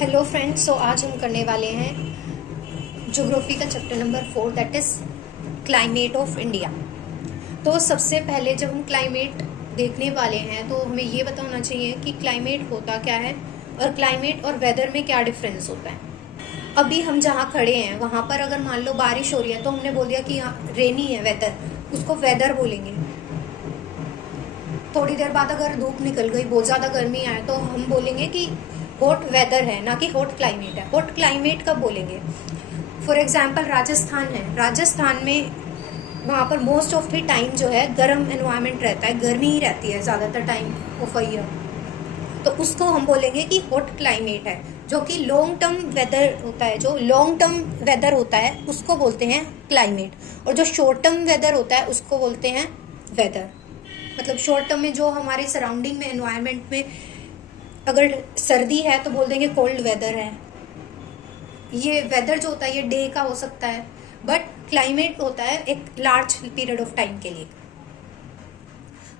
Hello friends, सो आज हम करने वाले हैं ज्योग्राफी का chapter number 4 that is climate of India. तो सबसे पहले जब हम क्लाइमेट देखने वाले हैं तो हमें ये पता होना चाहिए कि क्लाइमेट होता क्या है और क्लाइमेट और वेदर में क्या डिफरेंस होता है। अभी हम जहाँ खड़े हैं वहाँ पर अगर मान लो बारिश हो रही है तो हमने बोल दिया कि यहाँ रेनी है वेदर, उसको वेदर बोलेंगे। थोड़ी देर बाद अगर धूप निकल गई, बहुत ज़्यादा गर्मी आए तो हम बोलेंगे कि हॉट वेदर है, ना कि हॉट क्लाइमेट है। हॉट क्लाइमेट कब बोलेंगे? फॉर एग्जाम्पल राजस्थान है, राजस्थान में वहाँ पर मोस्ट ऑफ द टाइम जो है गर्म एनवायरनमेंट रहता है, गर्मी ही रहती है ज़्यादातर टाइम ऑफ अ ईयर। तो उसको हम बोलेंगे कि हॉट क्लाइमेट है। जो कि लॉन्ग टर्म वेदर होता है, जो लॉन्ग टर्म वेदर होता है उसको बोलते हैं क्लाइमेट, और जो शॉर्ट टर्म वेदर होता है उसको बोलते हैं वेदर। मतलब शॉर्ट टर्म में जो हमारे सराउंडिंग में एनवायरनमेंट में अगर सर्दी है तो बोल देंगे कोल्ड वेदर है। ये वेदर जो होता है ये डे का हो सकता है, बट क्लाइमेट होता है एक लार्ज पीरियड ऑफ टाइम के लिए।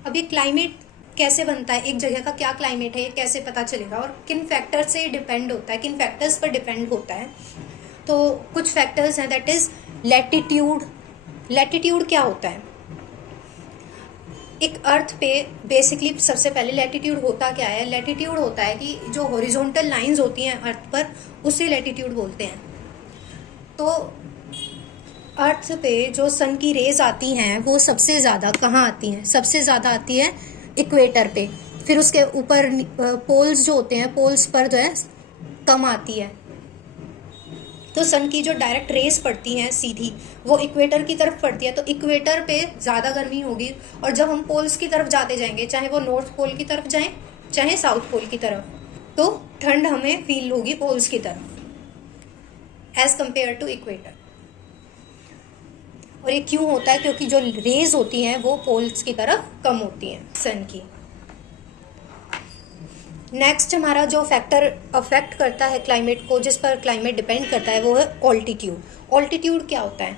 अब ये क्लाइमेट कैसे बनता है, एक जगह का क्या क्लाइमेट है ये कैसे पता चलेगा और किन फैक्टर से डिपेंड होता है, किन फैक्टर्स पर डिपेंड होता है। तो कुछ फैक्टर्स हैं, दैट इज लैटिट्यूड। लैटिट्यूड क्या होता है? एक अर्थ पे बेसिकली सबसे पहले लैटिट्यूड होता क्या है? लैटिट्यूड होता है कि जो हॉरिजॉन्टल लाइंस होती हैं अर्थ पर, उसे लैटिट्यूड बोलते हैं। तो अर्थ पे जो सन की रेज आती हैं वो सबसे ज़्यादा कहाँ आती हैं? सबसे ज़्यादा आती है इक्वेटर पे। फिर उसके ऊपर पोल्स जो होते हैं, पोल्स पर जो है कम आती है। तो सन की जो डायरेक्ट रेस पड़ती हैं सीधी, वो इक्वेटर की तरफ पड़ती है, तो इक्वेटर पे ज़्यादा गर्मी होगी। और जब हम पोल्स की तरफ जाते जाएंगे, चाहे वो नॉर्थ पोल की तरफ जाएं चाहे साउथ पोल की तरफ, तो ठंड हमें फील होगी पोल्स की तरफ एज कंपेयर टू इक्वेटर। और ये क्यों होता है? क्योंकि जो रेज होती हैं वो पोल्स की तरफ कम होती हैं सन की। नेक्स्ट हमारा जो फैक्टर अफेक्ट करता है क्लाइमेट को, जिस पर क्लाइमेट डिपेंड करता है, वो है ऑल्टीट्यूड। ऑल्टीट्यूड क्या होता है?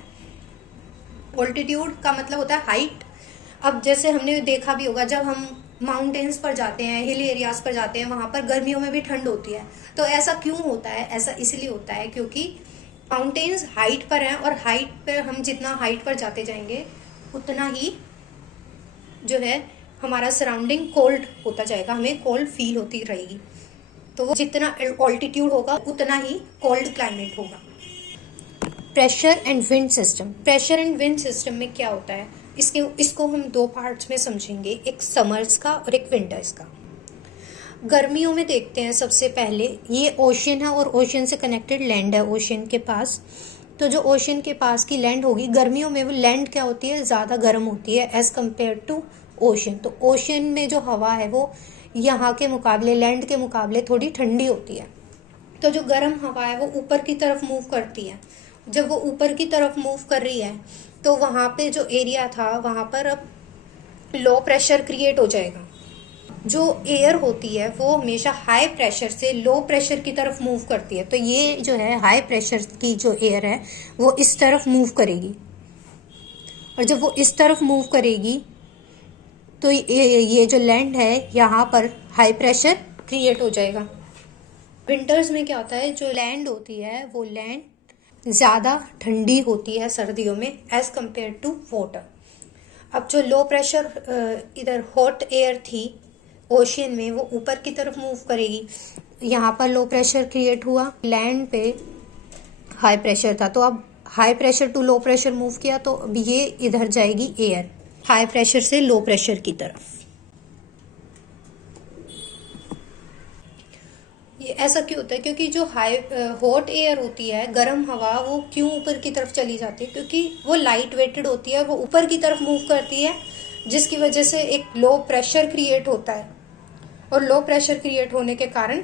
ऑल्टीट्यूड का मतलब होता है हाइट। अब जैसे हमने देखा भी होगा, जब हम माउंटेन्स पर जाते हैं, हिल एरियाज पर जाते हैं, वहाँ पर गर्मियों में भी ठंड होती है। तो ऐसा क्यों होता है? ऐसा इसलिए होता है क्योंकि माउंटेन्स हाइट पर हैं, और हाइट पर हम जितना हाइट पर जाते जाएंगे उतना ही जो है हमारा सराउंडिंग कोल्ड होता जाएगा, हमें कोल्ड फील होती रहेगी। तो जितना ऑल्टीट्यूड होगा उतना ही कोल्ड क्लाइमेट होगा। Pressure and wind system. Pressure and wind system में क्या होता है, इसको हम दो पार्ट्स में समझेंगे, एक समर्स का और एक विंटर्स का। गर्मियों में देखते हैं सबसे पहले, ये ओशन है और ओशन से कनेक्टेड लैंड है ओशन के पास। तो जो ओशन के पास की लैंड होगी, गर्मियों में वो लैंड क्या होती है, ज़्यादा गर्म होती है एज़ कम्पेयर टू ओशन। तो ओशन में जो हवा है वो यहाँ के मुकाबले, लैंड के मुकाबले थोड़ी ठंडी होती है। तो जो गर्म हवा है वो ऊपर की तरफ मूव करती है। जब वो ऊपर की तरफ मूव कर रही है तो वहाँ पे जो एरिया था वहाँ पर अब लो प्रेशर क्रिएट हो जाएगा। जो एयर होती है वो हमेशा हाई प्रेशर से लो प्रेशर की तरफ मूव करती है। तो ये जो है हाई प्रेशर की जो एयर है वो इस तरफ मूव करेगी, और जब वो इस तरफ मूव करेगी तो ये जो लैंड है यहाँ पर हाई प्रेशर क्रिएट हो जाएगा। विंटर्स में क्या होता है, जो लैंड होती है वो लैंड ज़्यादा ठंडी होती है सर्दियों में एज कम्पेयर टू वाटर। अब जो लो प्रेशर इधर हॉट एयर थी ओशियन में, वो ऊपर की तरफ मूव करेगी। यहाँ पर लो प्रेशर क्रिएट हुआ, लैंड पे हाई प्रेशर था, तो अब high pressure to low pressure move किया, तो अब ये इधर जाएगी एयर हाई प्रेशर से लो प्रेशर की तरफ। ये ऐसा क्यों होता है? क्योंकि जो हाई हॉट एयर होती है, गर्म हवा, वो क्यों ऊपर की तरफ चली जाती है? क्योंकि वो लाइट वेटेड होती है, वो ऊपर की तरफ मूव करती है, जिसकी वजह से एक लो प्रेशर क्रिएट होता है। और लो प्रेशर क्रिएट होने के कारण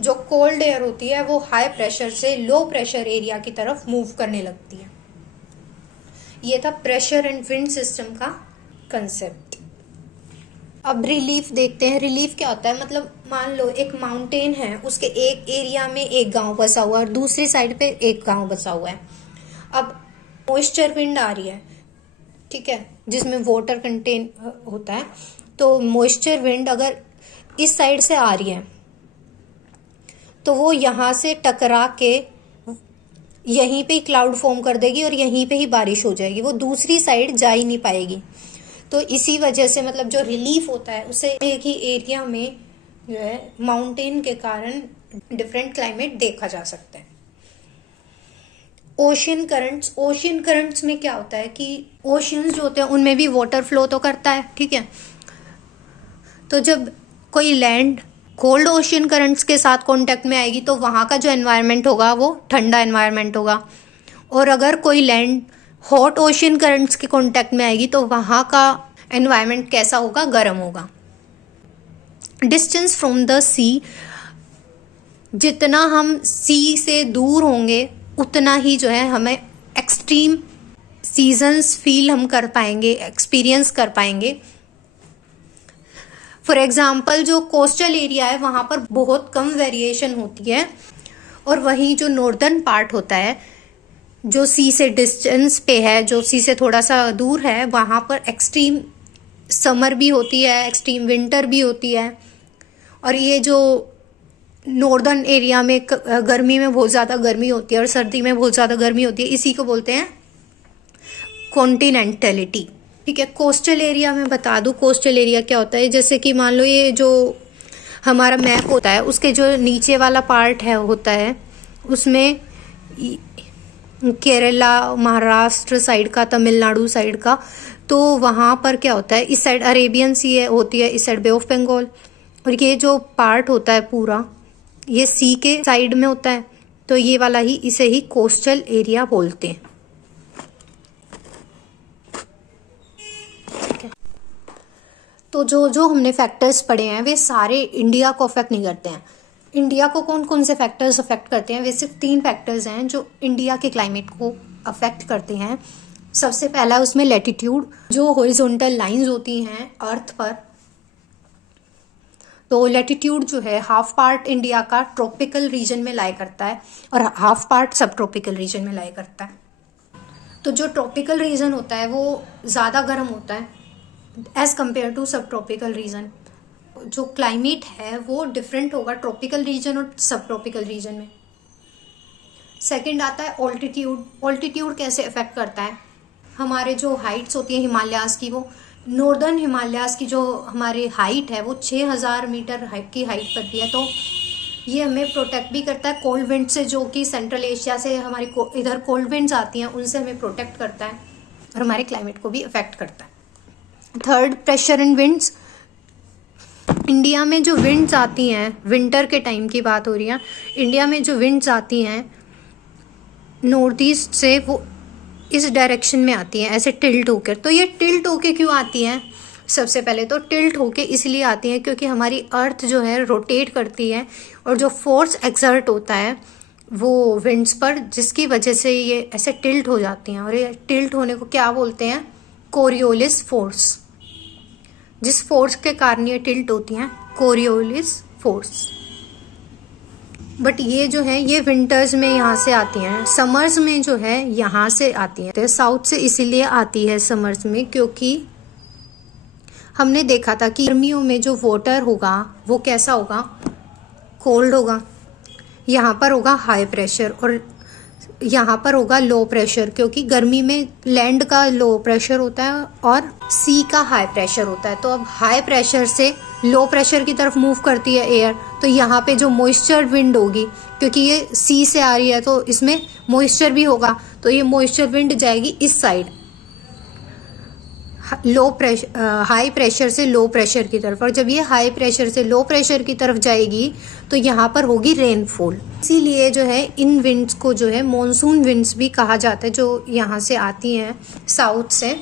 जो कोल्ड एयर होती है वो हाई प्रेशर से लो प्रेशर एरिया की तरफ मूव करने लगती है। ये था प्रेशर एंड विंड सिस्टम का कंसेप्ट। अब रिलीफ देखते हैं। रिलीफ क्या होता है? मतलब मान लो एक माउंटेन है, उसके एक एरिया में एक गांव बसा हुआ है और दूसरी साइड पे एक गांव बसा हुआ है। अब मॉइस्चर विंड आ रही है, ठीक है, जिसमें वाटर कंटेन होता है। तो मॉइस्चर विंड अगर इस साइड से आ रही है तो वो यहाँ से टकरा के यहीं पे ही क्लाउड फॉर्म कर देगी और यहीं पे ही बारिश हो जाएगी, वो दूसरी साइड जा ही नहीं पाएगी। तो इसी वजह से मतलब जो रिलीफ होता है उसे एक ही एरिया में जो है माउंटेन के कारण डिफरेंट क्लाइमेट देखा जा सकता है। ओशियन करंट्स में क्या होता है कि ओशियंस जो होते हैं उनमें भी वाटर फ्लो तो करता है, ठीक है। तो जब कोई लैंड कोल्ड ओशियन करंट्स के साथ कांटेक्ट में आएगी तो वहाँ का जो एनवायरनमेंट होगा वो ठंडा एनवायरनमेंट होगा, और अगर कोई लैंड हॉट ओशियन करंट्स के कांटेक्ट में आएगी तो वहाँ का एनवायरनमेंट कैसा होगा, गर्म होगा। डिस्टेंस फ्रॉम द सी, जितना हम सी से दूर होंगे उतना ही जो है हमें एक्सट्रीम सीजन्स फील हम कर पाएंगे, एक्सपीरियंस कर पाएंगे। फॉर एग्जाम्पल जो कोस्टल एरिया है वहाँ पर बहुत कम वेरिएशन होती है, और वहीं जो नॉर्दर्न पार्ट होता है जो सी से डिस्टेंस पे है, जो सी से थोड़ा सा दूर है, वहाँ पर एक्सट्रीम समर भी होती है, एक्सट्रीम विंटर भी होती है। और ये जो नॉर्दर्न एरिया में गर्मी में बहुत ज़्यादा गर्मी होती है और सर्दी में बहुत ज़्यादा गर्मी होती है, इसी को बोलते हैं कॉन्टिनेंटलिटी, ठीक है। कोस्टल एरिया में बता दूँ, कोस्टल एरिया क्या होता है, जैसे कि मान लो ये जो हमारा मैप होता है उसके जो नीचे वाला पार्ट है होता है उसमें केरला, महाराष्ट्र साइड का, तमिलनाडु साइड का, तो वहाँ पर क्या होता है, इस साइड अरेबियन सी है होती है, इस साइड बे ऑफ बंगाल, और ये जो पार्ट होता है पूरा ये सी के साइड में होता है, तो ये वाला ही, इसे ही कोस्टल एरिया बोलते हैं। तो जो हमने फैक्टर्स पढ़े हैं वे सारे इंडिया को अफेक्ट नहीं करते हैं। इंडिया को कौन कौन से फैक्टर्स अफेक्ट करते हैं, वे सिर्फ 3 फैक्टर्स हैं जो इंडिया के क्लाइमेट को अफेक्ट करते हैं। सबसे पहला उसमें लैटिट्यूड, जो हॉरिजॉन्टल लाइंस होती हैं अर्थ पर, तो लैटिट्यूड जो है हाफ पार्ट इंडिया का ट्रॉपिकल रीजन में लाई करता है और हाफ पार्ट सब ट्रॉपिकल रीजन में लाई करता है। तो जो ट्रॉपिकल रीजन होता है वो ज़्यादा गर्म होता है एज़ कम्पेयर टू सब ट्रॉपिकल रीजन। जो क्लाइमेट है वो डिफरेंट होगा ट्रॉपिकल रीजन और सब ट्रॉपिकल रीजन में। सेकंड आता है ऑल्टीट्यूड। ऑल्टीट्यूड कैसे अफेक्ट करता है, हमारे जो हाइट्स होती है हिमालयाज़ की, वो नॉर्दर्न हिमालयाज़ की जो हमारी हाइट है वो 6000 मीटर की हाइट पर भी है, तो ये हमें प्रोटेक्ट भी करता है कोल्ड विंड से, जो कि सेंट्रल एशिया से हमारी इधर कोल्ड विंड्स आती हैं उनसे हमें प्रोटेक्ट करता है और हमारे क्लाइमेट को भी अफेक्ट करता है। Third, pressure and winds. India में जो विंड्स आती हैं, विंटर के टाइम की बात हो रही है, इंडिया में जो विंड्स आती हैं नॉर्थ ईस्ट से वो इस डायरेक्शन में आती हैं ऐसे टिल्ट होकर। तो ये टिल्ट होके क्यों आती हैं, सबसे पहले तो टिल्ट होके इसलिए आती हैं क्योंकि हमारी अर्थ जो है रोटेट करती है और जो फोर्स एक्सर्ट होता है वो विंड्स पर, जिसकी वजह से ये ऐसे टिल्ट हो जाती हैं। और ये टिल्ट होने को क्या बोलते हैं, कोरियोलिस फोर्स। जिस फोर्स के कारण ये टिल्ट होती हैं, कोरियोलिस फोर्स। बट ये जो है ये विंटर्स में यहाँ से आती हैं, समर्स में जो है यहाँ से आती हैं। तो साउथ से इसीलिए आती है समर्स में क्योंकि हमने देखा था कि गर्मियों में जो वाटर होगा वो कैसा होगा, कोल्ड होगा। यहाँ पर होगा हाई प्रेशर और यहाँ पर होगा लो प्रेशर, क्योंकि गर्मी में लैंड का लो प्रेशर होता है और सी का हाई प्रेशर होता है। तो अब हाई प्रेशर से लो प्रेशर की तरफ मूव करती है एयर, तो यहाँ पे जो मॉइस्चर विंड होगी, क्योंकि ये सी से आ रही है तो इसमें मॉइस्चर भी होगा, तो ये मॉइस्चर विंड जाएगी इस side, low pressure, high pressure से लो प्रेशर की तरफ। और जब ये हाई प्रेशर से लो प्रेशर की तरफ जाएगी तो यहाँ पर होगी रेनफॉल। इसीलिए जो है इन विंड्स को जो है मॉनसून विंड्स भी कहा जाता है, जो यहाँ से आती हैं साउथ से।